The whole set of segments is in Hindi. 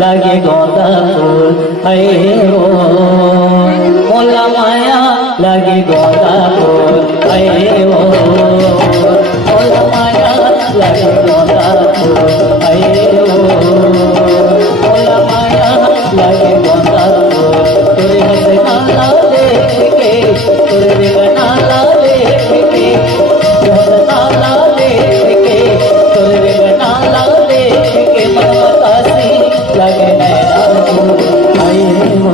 লাগে গদা ফুল হায় ও মোলা মায়া লাগে গদা ফুল হায় ও মোলা মায়া লাগে গদা ফুল হায় ও মোলা মায়া লাগে গদা ফুল তোরে হাতে নালা দেখে তোরে নালা দেখে তোরে নালা দেখে তোরে নালা দেখে মনমতাসি লাগে নैना ফুল হায় ও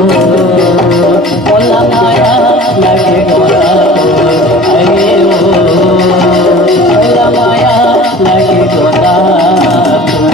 মোলা মায়া লাগে গদা ফুল হায় ও মোলা মায়া লাগে গদা ফুল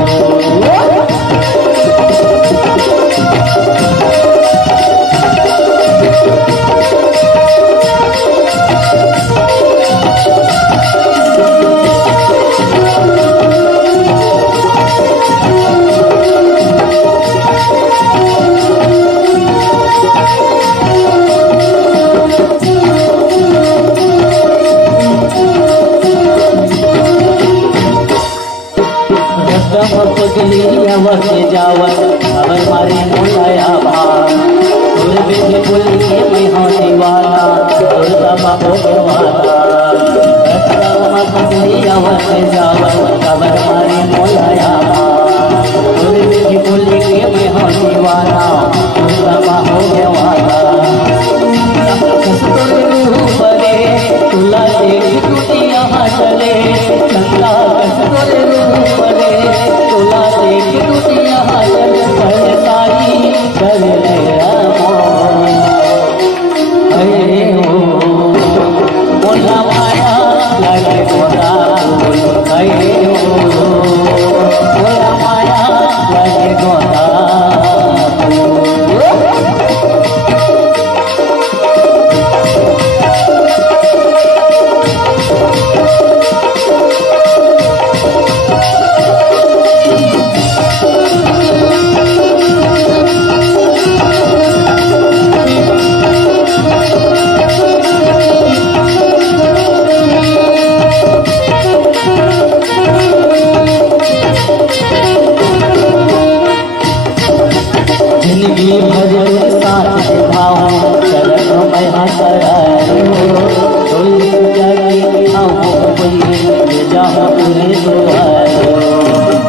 पगली जावत खबर मारे मोलाया भार तुर बेटे बोलिए मैं हाँ दीवाना तुर दबा हो गवाना पगली जावत खबर मारे मोलाया भार तुर बेटे बोलिए मैं हाँ दीवाना तुर दबा हो गवाना परे तुला देख टूटिया चले चंदा कस परे तुला देख टूटिया चले पहले सारी कर ले अरे ओ मोला माया लगे गोदा फूल अरे ओ मोला माया लगे गोदा जिंदगी भर साथ निभाऊं चरण मैं हंसराऊं डोली जाके आऊं कोई ले जाऊं पूरे दुआरों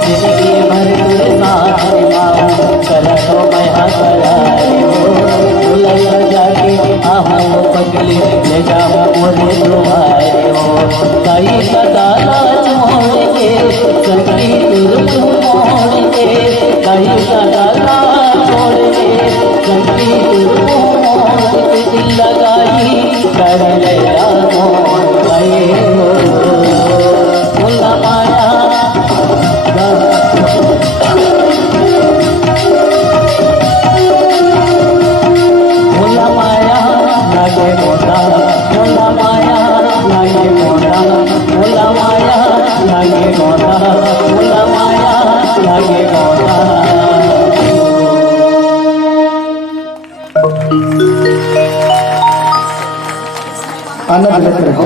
जिंदगी भर तेरे साथ निभाऊं चरण मैं हंसराऊं डोली जाके आऊं पगली ले जाऊं पूरे दुआरों कई सदाला छोड़ के चलती तुर मोड़ के कई सदाला चलती दिल लगाई कर लिया मोला माया मोला माया लगे मोटा मोला माया लगे मोटा मोला माया लगे मोटा मोला माया लगे मोटा आनंद लेते रहो।